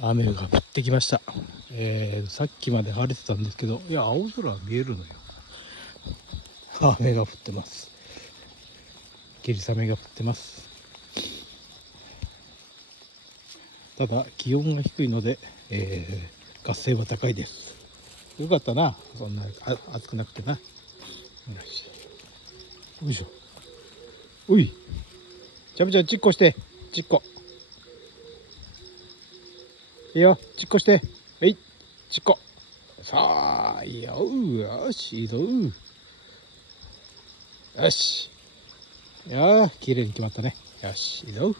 雨が降ってきました。さっきまで晴れてたんですけど、いや青空は見えるのよ。雨が降ってます。霧雨が降ってます。ただ気温が低いので、活性は高いです。よかったな、そんな暑くなくてな。よし、よいしょ。おい、ちゃぶちゃんちっこして、ちっこ。いいよ、ちっこして。はい、ちっこ。さあ、いいよ、よし、いいぞ。よし。いやー、綺麗に決まったね。よし、いいぞ。